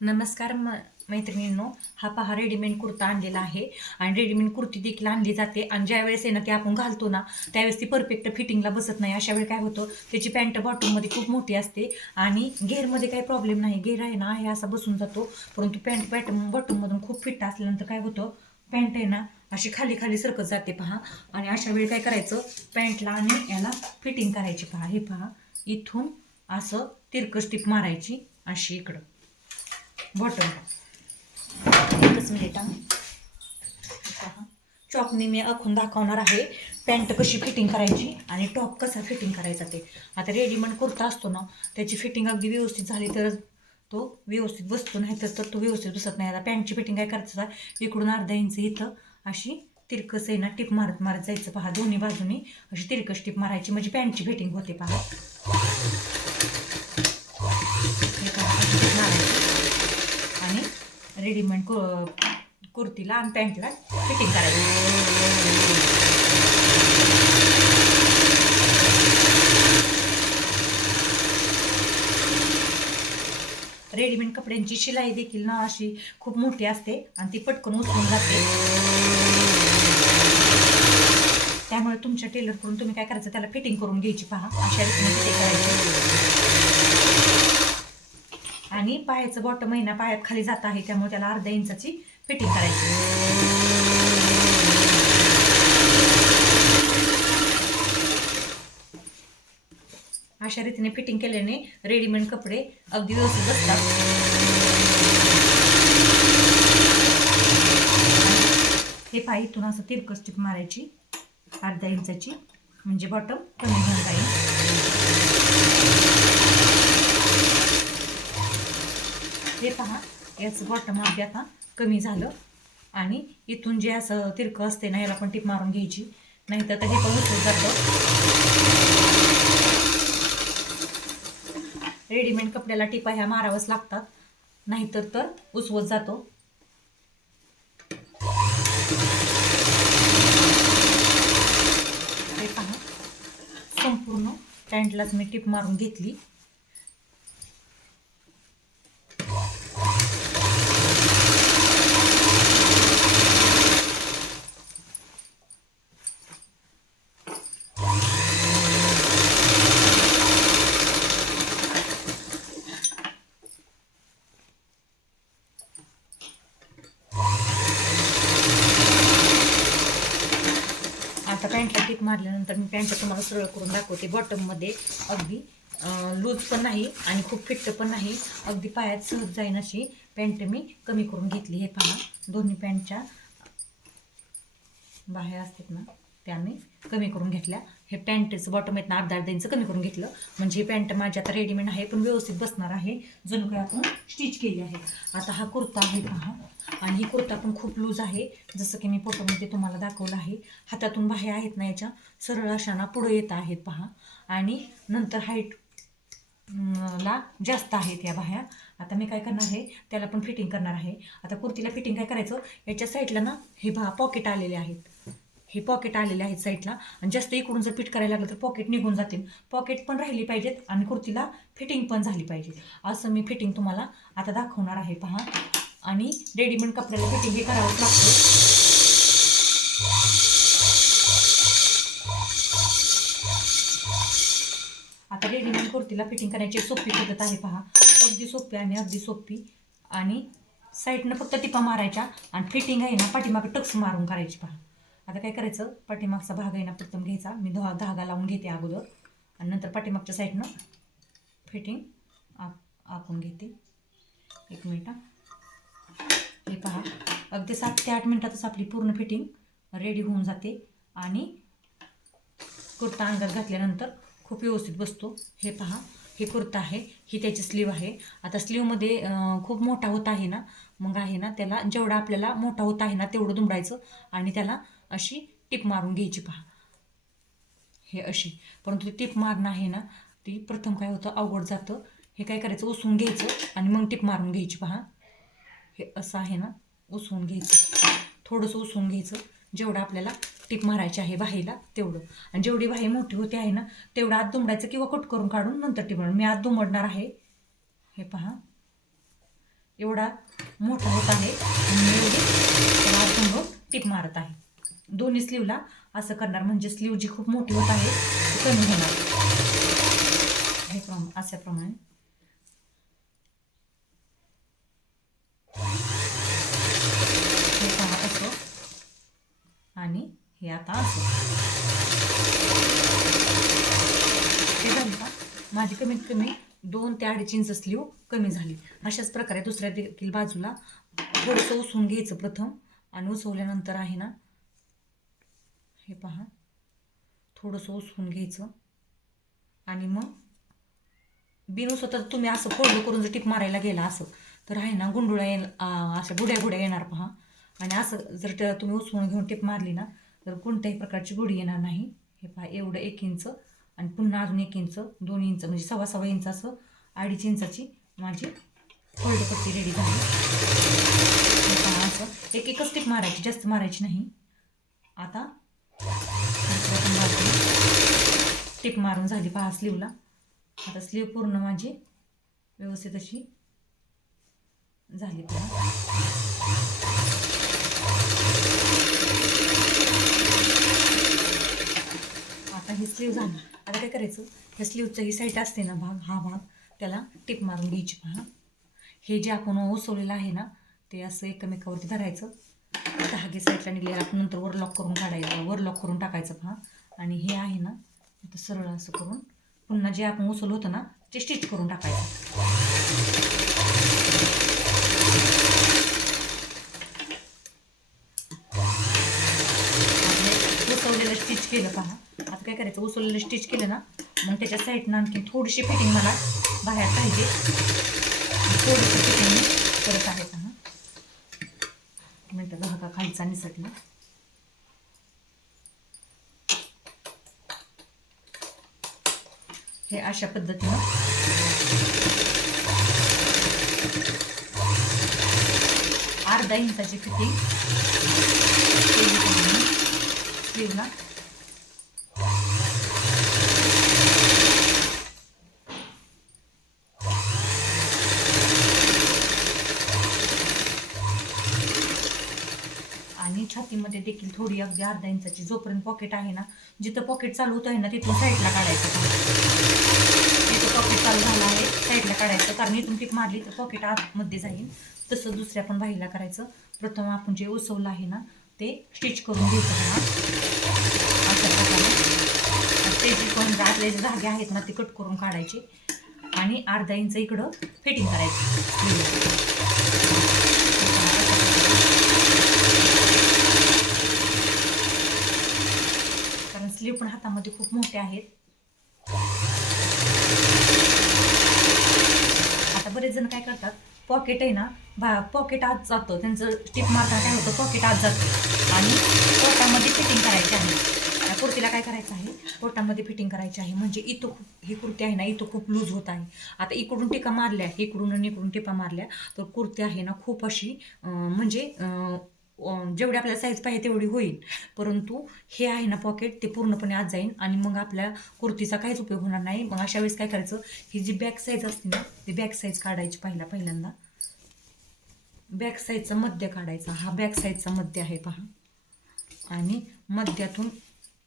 नमस्कार म मैत्रिणींनो हा पहा रेडीमेड कुर्ता आणलेला आहे आणि रेडीमेड कुर्ती देखील आणली जाते. आणि ज्या वेळेस आहे ना ती आपण घालतो ना त्यावेळेस ती परफेक्ट फिटिंगला बसत नाही. अशा वेळी काय होतं त्याची पॅन्ट बॉटममध्ये खूप मोठी असते आणि घेरमध्ये काही प्रॉब्लेम नाही. घेर आहे ना हे असा बसून जातो. परंतु पॅन्ट पॅट बॉटममधून खूप फिट असल्यानंतर काय होतं पॅन्ट आहे ना अशी खाली खाली सरकत जाते पहा. आणि अशा वेळी काय करायचं पॅन्टला आणि याला फिटिंग करायची पहा. हे पहा इथून असं तिरकस टीप मारायची अशी इकडं. बटन. एकच मिनिट चॉकने मी आखून दाखवणार आहे. पॅन्ट कशी फिटिंग करायची आणि टॉप कसा फिटिंग करायचा ते. आता रेडीमेड कुर्ता असतो ना त्याची फिटिंग अगदी व्यवस्थित झाली तर तो व्यवस्थित बसतो नाही तर तो व्यवस्थित बसत नाही. आता पॅन्टची फिटिंग काय करायचं इकडून अर्धा इंच इथं अशी तिरकस आहे ना टिप मारत मारत जायचं. पहा दोन्ही बाजूनी अशी तिरकस टिप मारायची. म्हणजे पॅन्टची फिटिंग होते पहा हे पहा, अशी टिप मारायची आणि रेडीमेड कु कुर्तीला आणि पॅन्टला फिटिंग करायची. रेडीमेड कपड्यांची शिलाई देखील ना अशी खूप मोठी असते आणि ती पटकन उचलून जाते. त्यामुळे तुमच्या टेलरकडून तुम्ही काय करायचं? त्याला फिटिंग करून घ्यायची पहा. अशा रीतीने फिटिंग करायची. आणि पायाचं बॉटम आहे ना पायात खाली जात आहे त्यामुळे त्याला अर्ध्या इंचाची फिटिंग करायची अशा रीतीने फिटिंग केल्याने रेडीमेड कपडे अगदी व्यवस्थित बसतात. हे पाय इथून असं तिरकस टिप मारायची. अर्ध्या इंचाची म्हणजे बॉटम कमी होऊन जाईल. हे पहा याचं बॉटम अगदी आता कमी झालं. आणि इथून जे असं तिरकं असते ना याला पण टीप मारून घ्यायची. नाही तर हे पण उचलून जातं. रेडीमेड कपड्याला टिपा ह्या मारावंच लागतात. नाहीतर तर उसवत जातो. हे पहा संपूर्ण पॅन्टलाच मी टिप मारून घेतली. आता पॅन्टला टिक मारल्यानंतर मी पॅन्ट तुम्हाला सरळ करून दाखवते. बॉटममध्ये अगदी लूज पण नाही आणि खूप फिट्ट पण नाही. अगदी पायात सहज जाईन अशी पॅन्ट मी कमी करून घेतली. हे पहा दोन्ही पॅन्टच्या बाह्या असतात ना त्या मी कमी करून घेतल्या. हे पॅन्टचं बॉटम आहेत ना अर्धा अर्धा इंच कमी करून घेतलं. म्हणजे ही पॅन्ट माझी आता रेडीमेड आहे पण व्यवस्थित बसणार आहे. जणू काय आपण स्टिच केली आहे. आता हा कुर्ता आहे पहा. आणि ही कुर्ता पण खूप लूज आहे. जसं की मी फोटोमध्ये तुम्हाला दाखवलं आहे. हातातून बाह्या आहेत ना याच्या. सरळ अशांना पुढं येत आहेत पहा. आणि नंतर हाईट ला जास्त आहेत या बाह्या. आता मी काय करणार आहे त्याला पण फिटिंग करणार आहे. आता कुर्तीला फिटिंग काय करायचं? याच्या साईडला ना हे भा पॉकेट आलेले आहेत. हे पॉकेट आलेले आहेत साईडला आणि जास्त इकडून जर फिट करायला लागलं तर पॉकेट निघून जातील. पॉकेट पण राहिली पाहिजेत आणि कुर्तीला फिटिंग पण झाली पाहिजे. असं मी फिटिंग तुम्हाला आता दाखवणार आहे. पहा. आणि रेडीमेड कपड्याला फिटिंग हे करावंच लागतं. आता रेडीमेड कुर्तीला फिटिंग करायची सोपी पद्धत आहे. पहा. अगदी सोपी आणि अगदी सोपी. आणि साईडनं फक्त टिपा मारायच्या. आणि फिटिंग आहे ना पाठीमागं टक्स मारून करायची. पहा. आता काय करायचं? पाठीमागचा भाग आहे ना प्रथम घ्यायचा. मी धा धागा लावून घेते अगोदर. आणि नंतर पाठीमागच्या साईडनं फिटिंग आप आखून घेते. एक मिनिट. हे पहा. अगदी सात ते आठ मिनटातच आपली पूर्ण फिटिंग रेडी होऊन जाते. आणि कुर्ता अंगात घातल्यानंतर खूप व्यवस्थित बसतो. हे पहा. हे कुर्ता आहे. ही त्याची स्लीव आहे. आता स्लीवमध्ये खूप मोठा होत आहे ना मग आहे ना त्याला जेवढा आपल्याला मोठा होत आहे ना तेवढं दुमडायचं. आणि त्याला अशी टिप मारून घ्यायची पहा. हे अशी. परंतु ती टिप मारणं आहे ना ती प्रथम काय होतं अवघड जातं. हे काय करायचं उसवून घ्यायचं आणि मग टिप मारून घ्यायची पहा. हे असं आहे ना उसवून घ्यायचं. थोडंसं उसवून घ्यायचं. जेवढं आपल्याला टिप मारायची आहे बाहेला तेवढं. आणि जेवढी बाही मोठी होते आहे ना तेवढं आत दुमडायचं किंवा कट करून काढून नंतर टीप मी आत दुमडणार आहे. हे पहा. एवढा मोठा होत आहे. आणि मी एवढी मारत आहे. दोन्ही स्लीवला असं करणार. म्हणजे स्लीव जी खूप मोठी होत आहे ती कमी होणार. हे प्रमाणे अशाप्रमाणे असं. आणि हे आता असो. हे झालं का? माझी कमीत कमी दोन ते अडीच इंच स्लीव कमी झाली. अशाच प्रकारे दुसऱ्या देखील बाजूला थोडंसं उसवून घ्यायचं प्रथम. आणि उसवल्यानंतर आहे ना हे पहा. थोडंसं उसवून घ्यायचं. आणि मग बिन स्वतः तुम्ही असं फोल्ड करून जर टिप मारायला गेला असं तर आहे ना गुंडुळा येईल अशा गुड्या गुड्या येणार पहा. आणि असं जर तुम्ही उसवून घेऊन टिप मारली ना तर कोणत्याही प्रकारची गुढी येणार नाही. हे पहा एवढं एक इंच आणि पुन्हा अजून एक इंच दोन इंच म्हणजे सव्वा सव्वा इंच असं अडीच इंचाची माझी फोल्ड पट्टी रेडी झाली. हे पहा असं एक एकच टिप मारायची जास्त मारायची नाही. आता दुसऱ्या पण बाजूने टिप मारून झाली. पहा स्लीवला आता स्लीव पूर्ण माझी व्यवस्थित अशी झाली. पहा. आता ही स्लीव झाली. आता काय करायचं? ह्या स्लीवचं ही साईट असते ना भाग हा भाग त्याला टिप मारून घ्यायची. पहा. हे जे आपण ओसवलेलं आहे ना ते असं एकमेकावरती धरायचं. धागे साईडला निघले आपण नंतर वर लॉक करून काढायचं. वर लॉक करून टाकायचं. पहा. आणि हे आहे ना आता सरळ असं करून पुन्हा जे आपण उचल होतं ना ते स्टिच करून टाकायचं. आपले उसवलेलं स्टिच केलं पहा. आता काय करायचं? उसवलेलं स्टिच केलं ना मग त्याच्या साईडनं आणखी थोडीशी फिटिंग मला बाहेर पाहिजे. थोडीशी फिटिंग करत आहे पहा. मिनटं धागा खालचा निसटला? हे अशा पद्धतीनं. अर्धा इंचाची फिटिंग. स्लीवला आणि छातीमध्ये देखील थोडी अगदी अर्धा इंचाची जोपर्यंत पॉकेट आहे ना जिथं पॉकेट चालू होतं आहे ना तिथून साईडला काढायचं. पॉकेट चालू झालं आहे. साईडला काढायचं. कारण इथून पीक मारली तर पॉकेट आतमध्ये जाईल. तसं दुसऱ्या पण बाईला करायचं. प्रथम आपण जे उसवलं आहे ना ते स्टिच करून घ्यायचं अशा प्रकारे. ते जे पण आतले जे धागे आहेत ना ते कट करून काढायचे. आणि अर्धा इंच इकडं फिटिंग करायची. कारण स्लीव पण हातामध्ये खूप मोठे आहेत आता बरेच जण काय करतात पॉकेट आहे ना बा पॉकेट आत जातं. त्यांचं टिप मारता काय होतं पॉकेट आत जातं. आणि पोटामध्ये फिटिंग करायची आहे. त्या कुर्तीला काय करायचं आहे? पोटामध्ये फिटिंग करायची आहे. म्हणजे इथं खूप ही कुर्ती आहे ना इथं खूप लूज होत आहे. आता इकडून टिका मारल्या इकडून आणि इकडून टिपा मारल्या तर कुर्ती आहे ना खूप अशी म्हणजे जेवढी आपल्याला साईज पाहिजे तेवढी होईल. परंतु हे आहे ना पॉकेट ते पूर्णपणे आत जाईल आणि मग आपल्या कुर्तीचा काहीच उपयोग होणार नाही. मग अशा वेळेस काय करायचं? ही जी बॅक साईज असते ना ती बॅक साईज काढायची पहिला पहिल्यांदा. बॅक साईजचा मध्य काढायचा. हा बॅक साईजचा मध्य आहे पहा. आणि मध्यातून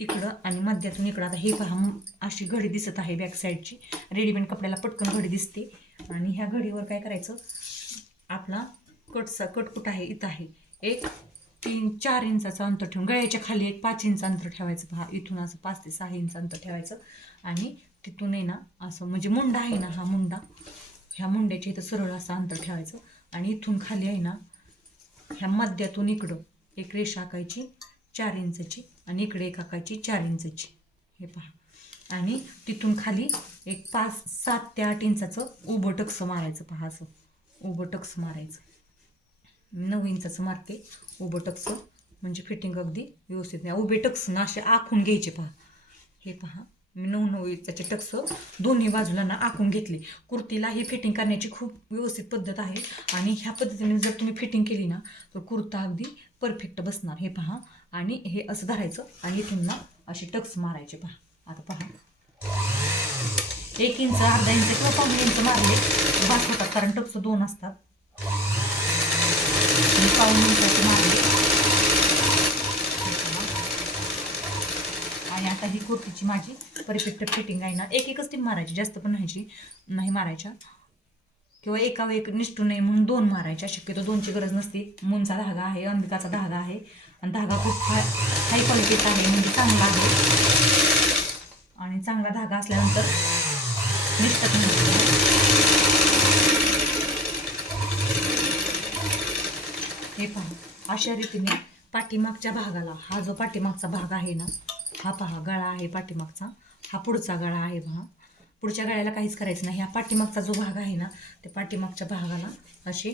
इकडं आणि मध्यातून इकडं. आता हे पहा अशी घडी दिसत आहे बॅक साईडची रेडीमेड कपड्याला पटकन घडी दिसते. आणि ह्या घडीवर काय करायचं? आपला कटचा कटकुट आहे इथं आहे. एक तीन चार इंचाचं अंतर ठेवून गळ्याच्या खाली एक पाच इंच अंतर ठेवायचं. पहा इथून असं पाच ते सहा इंच अंतर ठेवायचं. आणि तिथून आहे ना असं म्हणजे मुंडा आहे ना हा मुंडा ह्या मुंड्याच्या इथं सरळ असं अंतर ठेवायचं. आणि इथून खाली आहे ना ह्या मध्यातून इकडं एक रेषा आकायची चार इंचाची आणि इकडे एक आकायची चार इंचाची. हे पहा. आणि तिथून खाली एक पाच सात ते आठ इंचाचं उभं टक्स मारायचं. पहा असं. उभं टक्स मारायचं. नऊ इंचाचं मारते. उभं टक्स. म्हणजे फिटिंग अगदी व्यवस्थित नाही. उभे टक्स ना असे आखून घ्यायचे पहा. हे पहा. मी नऊ नऊ इंचाचे टक्स. दोन्ही बाजूला ना आखून घेतले. कुर्तीला ही फिटिंग करण्याची खूप व्यवस्थित पद्धत आहे. आणि ह्या पद्धतीने जर तुम्ही फिटिंग केली ना तर कुर्ता अगदी परफेक्ट बसणार. हे पहा. आणि हे असं धरायचं. आणि इथून ना असे टक्स मारायचे पहा. आता पहा. एक इंच अर्धा इंच किंवा पाऊण इंच मारले. बास होतात कारण टक्स दोन असतात. मी पाऊन इंचाची मारली आणि आता ही कुर्तीची माझी परफेक्ट फिटिंग आहे ना एक एकच टीम मारायची जास्त पण न्हायची नाही मारायच्या. किंवा एका एक निष्ठू नये म्हणून दोन मारायच्या शक्यतो दोनची गरज नसते. मुंचा धागा आहे अंबिकाचा धागा आहे. आणि धागा खूप हाय हाय क्वालिटीचा आहे म्हणजे चांगला आहे. आणि चांगला धागा असल्यानंतर निष्ठत नाही हे पहा अशा रीतीने पाठीमागच्या भागाला हा जो पाठीमागचा भाग आहे ना हा पहा गळा आहे पाठीमागचा हा पुढचा गळा आहे पहा पुढच्या गळ्याला काहीच करायचं नाही. हा पाठीमागचा जो भाग आहे ना त्या पाठीमागच्या भागाला असे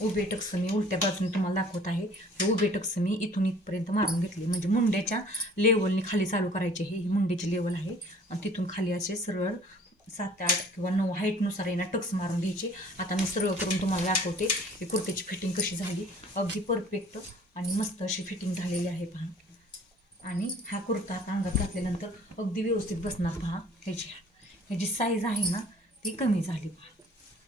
उभे टक्स मी उलट्या बाजूने तुम्हाला दाखवत आहे. हे उभे टक्स मी इथून इथपर्यंत मारून घेतले. म्हणजे मुंड्याच्या लेवलने खाली चालू करायचे. हे ही मुंड्याची लेवल आहे. आणि तिथून खाली असे सरळ सात ते आठ किंवा नऊ हाईटनुसार आहे ना टक्स मारून घ्यायचे. आता मी सरळ करून तुम्हाला दाखवते ही कुर्तीची फिटिंग कशी झाली. अगदी परफेक्ट आणि मस्त अशी फिटिंग झालेली आहे पहा. आणि हा कुर्ता आता अंगात घातल्यानंतर अगदी व्यवस्थित बसणार पहा. ह्याची ह्याची साईज आहे ना ती कमी झाली पहा.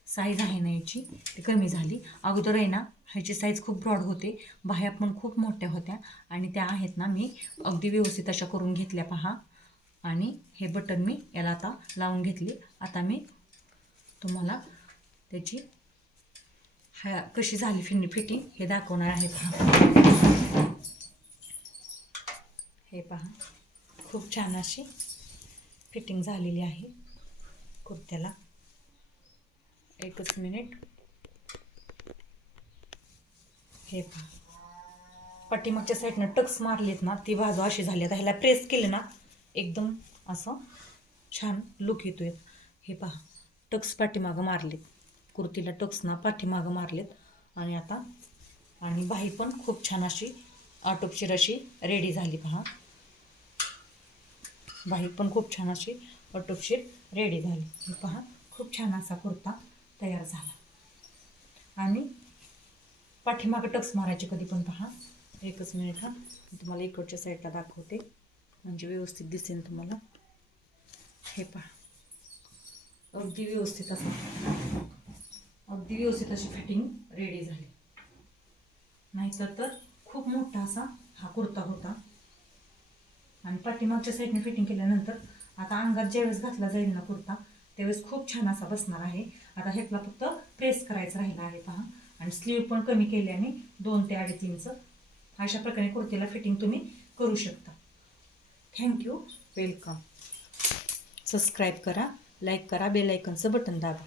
साईज आहे ना याची ती कमी झाली. अगोदर आहे ना ह्याची साईज खूप ब्रॉड होते. बाह्या पण खूप मोठ्या होत्या. आणि त्या आहेत ना मी अगदी व्यवस्थित अशा करून घेतल्या पहा. आणि हे बटन मी याला आता लावून घेतली. आता मी तुम्हाला त्याची हा कशी झाली फिरणी फिटिंग हे दाखवणार आहे पहा हे पहा खूप छान अशी फिटिंग झालेली आहे. कुर्त्याला एकच मिनिट. हे पहा. पाठीमागच्या साईडनं टक्स मारलीत ना ती बाजू अशी झाली. आता ह्याला प्रेस केलं ना एकदम असं छान लुक आहे हे पहा टक्स पाठीमागं मारलेत. कुर्तीला टक्सना पाठीमागं मारलेत. आणि आता आणि बाही पण खूप छान अशी आटोपशीर अशी रेडी झाली पहा. बाही पण खूप छान अशी आटोपशीर रेडी झाली. हे पहा खूप छान असा कुर्ता तयार झाला. आणि पाठीमागं टक्स मारायचे कधी पण पहा. एकच मिनिट हा मी तुम्हाला इकडच्या साईडला दाखवते. म्हणजे व्यवस्थित दिसेल तुम्हाला. हे पहा. अगदी व्यवस्थित असं. अगदी व्यवस्थित अशी फिटिंग रेडी झाली. नाहीतर तर खूप मोठा असा हा कुर्ता होता. आणि पाठीमागच्या साईडने फिटिंग केल्यानंतर आता अंगात ज्यावेळेस घातला जाईल ना कुर्ता त्यावेळेस खूप छान असा बसणार आहे. आता ह्यातला फक्त प्रेस करायचं राहिला आहे पहा. आणि स्लीव पण कमी केल्याने दोन ते अडीच इंच अशा प्रकारे कुर्तीला फिटिंग तुम्ही करू शकता. थँक्यू वेलकम सबस्क्राईब करा लाईक करा बेल आयकनचं बटन दाबा.